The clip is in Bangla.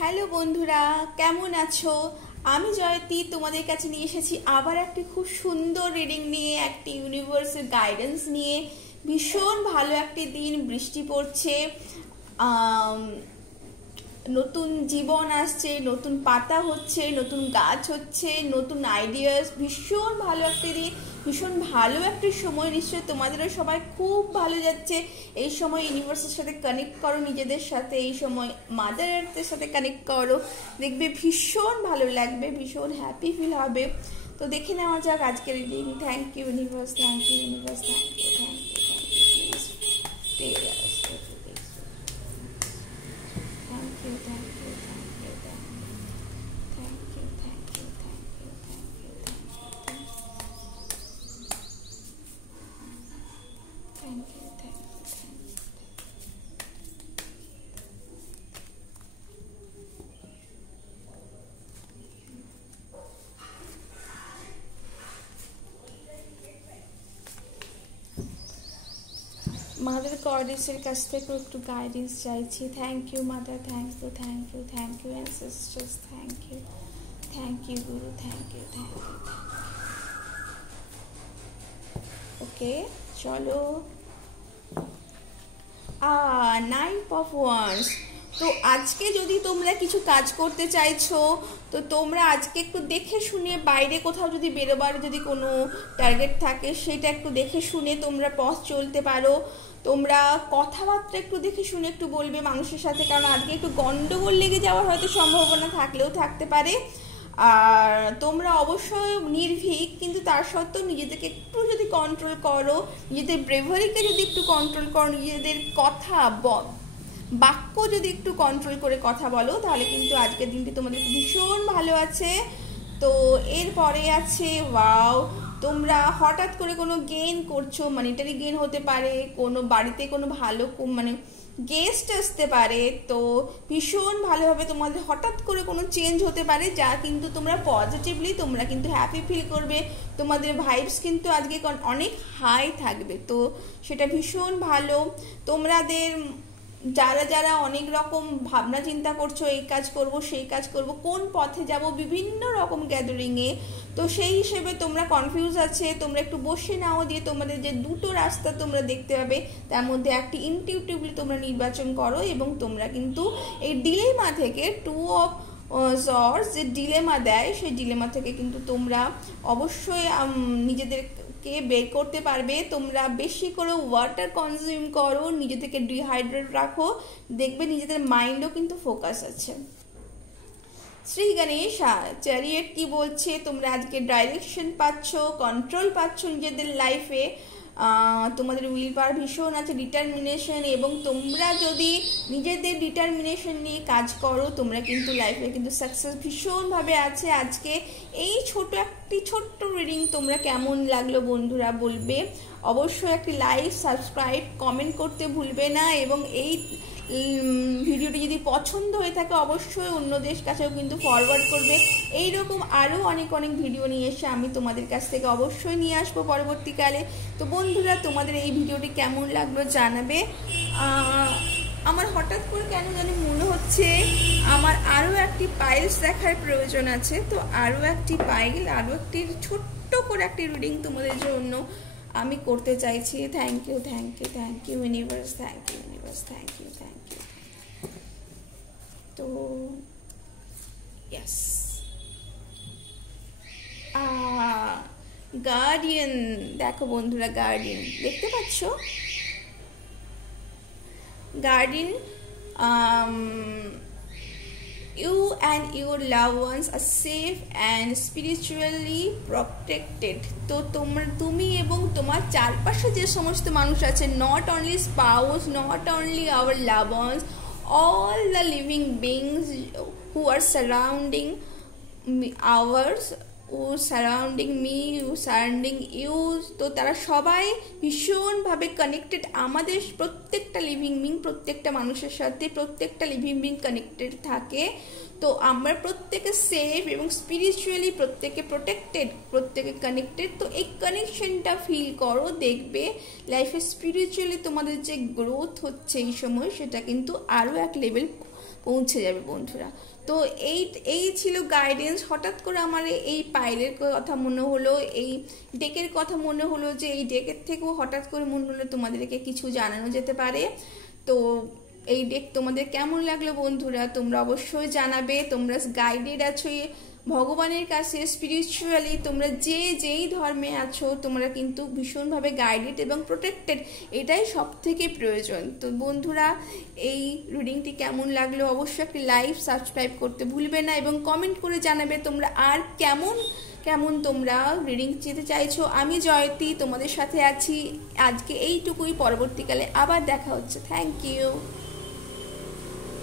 হ্যালো বন্ধুরা, কেমন আছো? আমি জয়তী তোমাদের কাছে নিয়ে এসেছি আবার একটি খুব সুন্দর রিডিং নিয়ে, একটি ইউনিভার্সের গাইডেন্স নিয়ে। ভীষণ ভালো একটি দিন, বৃষ্টি পড়ছে, নতুন জীবন আসছে, নতুন পাতা হচ্ছে, নতুন গাছ হচ্ছে, নতুন আইডিয়াস। ভীষণ ভালো একটি দিন, ভীষণ ভালো একটি সময়। নিশ্চয়ই তোমাদেরও সবাই খুব ভালো যাচ্ছে। এই সময় ইউনিভার্সের সাথে কানেক্ট করো, নিজেদের সাথে। এই সময় মাদার আর্থের সাথে কানেক্ট করো, দেখবে ভীষণ ভালো লাগবে, ভীষণ হ্যাপি ফিল হবে। তো দেখে নেওয়া যাক আজকের reading. Thank you universe, thank you universe, thank you, thank you, thank you. Please stay Thank you, thank you, thank you, thank you, thank you, thank you, thank you, thank you, thank you, thank you. Mother গডেসের কাছ থেকে একটু গাইডেন্স চাইছি। Thank you mother, thank you, thank you, thank you ancestors, thank you, thank you guru, thank you, thank you. Okay, চলো। Knight of wands. তো আজকে যদি তোমরা কিছু কাজ করতে চাইছো, তো তোমরা আজকে একটু দেখে শুনে, বাইরে কোথাও যদি বেরোবার যদি কোনো টার্গেট থাকে, সেটা একটু দেখে শুনে তোমরা পথ চলতে পারো। তোমরা কথাবার্তা একটু দেখে শুনে একটু বলবে মানুষের সাথে, কারণ আজকে একটু গন্ডগোল লেগে যাওয়ার হয়তো সম্ভাবনা থাকলেও থাকতে পারে। আর তোমরা অবশ্যই নির্ভীক, কিন্তু তার সত্ত্বেও নিজেদেরকে একটু যদি কন্ট্রোল করো, নিজেদের ব্রেভারিকে যদি একটু কন্ট্রোল করো, নিজেদের কথা বাক্য যদি একটু কন্ট্রোল করে কথা বলো, তাহলে কিন্তু আজকের দিনটি তোমাদের ভীষণ ভালো আছে। তো এরপরে আছে ওয়াও, তোমরা হঠাৎ করে কোনো গেইন করছো, মানিটারি গেইন হতে পারে, কোনো বাড়িতে কোনো ভালো মানে গেস্ট আসতে পারে। তো ভীষণ ভালোভাবে তোমাদের হঠাৎ করে কোনো চেঞ্জ হতে পারে, যা কিন্তু তোমরা পজিটিভলি তোমরা কিন্তু হ্যাপি ফিল করবে। তোমাদের ভাইবস কিন্তু আজকে অনেক হাই থাকবে, তো সেটা ভীষণ ভালো। তোমাদের যারা যারা অনেক রকম ভাবনা চিন্তা করছো, এই কাজ করব সেই কাজ করব, কোন পথে যাব, বিভিন্ন রকম গ্যাদারিংয়ে, তো সেই হিসেবে তোমরা কনফিউজ আছে। তোমরা একটু বসে নাও, দিয়ে তোমাদের যে দুটো রাস্তা তোমরা দেখতে পাবে, তার মধ্যে একটি ইনটিউটিভলি তোমরা নির্বাচন করো, এবং তোমরা কিন্তু এই ডিলেমা থেকে, টু অফ সর্টস যে ডিলেমা দেয়, সেই ডিলেমা থেকে কিন্তু তোমরা অবশ্যই নিজেদেরকে বের করতে পারবে। তোমরা বেশি করে ওয়াটার কনজিউম করো, নিজেদেরকে ডিহাইড্রেট রাখো, দেখবে নিজেদের মাইন্ডও কিন্তু ফোকাস আছে। শ্রী গণেশ চ্যারিয়েট কি বলছে? তোমরা আজকে ডাইরেকশন পাচ্ছ, কন্ট্রোল পাচ্ছ নিজেদের লাইফে, তোমাদের উইল পাওয়ার ভীষণ আছে, ডিটারমিনেশন, এবং তোমরা যদি নিজেদের ডিটারমিনেশন নিয়ে কাজ করো, তোমরা কিন্তু লাইফে কিন্তু সাকসেস ভীষণভাবে আছে। আজকে এই ছোট্ট রিডিং তোমরা কেমন লাগলো বন্ধুরা বলবে। অবশ্যই একটি লাইক, সাবস্ক্রাইব, কমেন্ট করতে ভুলবে না, এবং এই ভিডিওটি যদি পছন্দ হয়ে থাকে অবশ্যই অন্যদের কাছেও কিন্তু ফরওয়ার্ড করবে। এইরকম আরও অনেক ভিডিও নিয়ে এসে আমি তোমাদের কাছ থেকে অবশ্যই নিয়ে আসবো পরবর্তীকালে। তো বন্ধুরা, তোমাদের এই ভিডিওটি কেমন লাগলো জানাবে। আমার হঠাৎ করে কেন জানি মনে হচ্ছে আমার আরও একটি পাইলস দেখার প্রয়োজন আছে। তো আরও একটি পাইল, আরও একটি ছোট্ট করে একটি রিডিং তোমাদের জন্য আমি করতে চাইছি। Thank you, thank you, thank you universe, thank you universe, thank you, thank you. তো ইয়েস, গার্ডিয়ান দেখো বন্ধুরা, গার্ডিয়ান দেখতে পাচ্ছ? Guardian, you and your loved ones are safe and spiritually protected. তো তুমি এবং তোমার চারপাশে যে সমস্ত মানুষ আছে, not only spouse, not only our love ones, all the living beings who are surrounding ours, who surrounding me, who surrounding you, তো তারা সবাই ভীষণভাবে কানেক্টেড। আমাদের প্রত্যেকটা লিভিং বিং, প্রত্যেকটা মানুষের সাথে প্রত্যেকটা লিভিং বিং কানেক্টেড থাকে। তো আমরা প্রত্যেকে সেফ এবং স্পিরিচুয়ালি প্রত্যেকে প্রোটেক্টেড, প্রত্যেকে কানেক্টেড। তো এই কানেকশনটা ফিল করো, দেখবে লাইফে স্পিরিচুয়ালি তোমাদের যে গ্রোথ হচ্ছে এই সময়, সেটা কিন্তু আরও এক লেভেল পৌঁছে যাবে বন্ধুরা। তো এই ছিল গাইডেন্স। হঠাৎ করে আমার এই পাইলের কথা মনে হলো, এই ডেকের কথা মনে হলো, যে এই ডেকের থেকেও হঠাৎ করে মনে হলো তোমাদেরকে কিছু জানানো যেতে পারে। তো এই ডেক তোমাদের কেমন লাগলো বন্ধুরা, তোমরা অবশ্যই জানাবে। তোমরা গাইডেড আছো ভগবানের কাছে স্পিরিচুয়ালি, তোমরা যেই ধর্মে আছো তোমরা কিন্তু ভীষণভাবে গাইডেড এবং প্রোটেক্টেড, এটাই সব থেকে প্রয়োজন। তো বন্ধুরা এই রিডিংটি কেমন লাগলো অবশ্যই একটি লাইক সাবস্ক্রাইব করতে ভুলবে না, এবং কমেন্ট করে জানাবে তোমরা আর কেমন তোমরা রিডিং যেতে চাইছো। আমি জয়তী তোমাদের সাথে আছি আজকে এইটুকুই, পরবর্তীকালে আবার দেখা হচ্ছে। Thank you.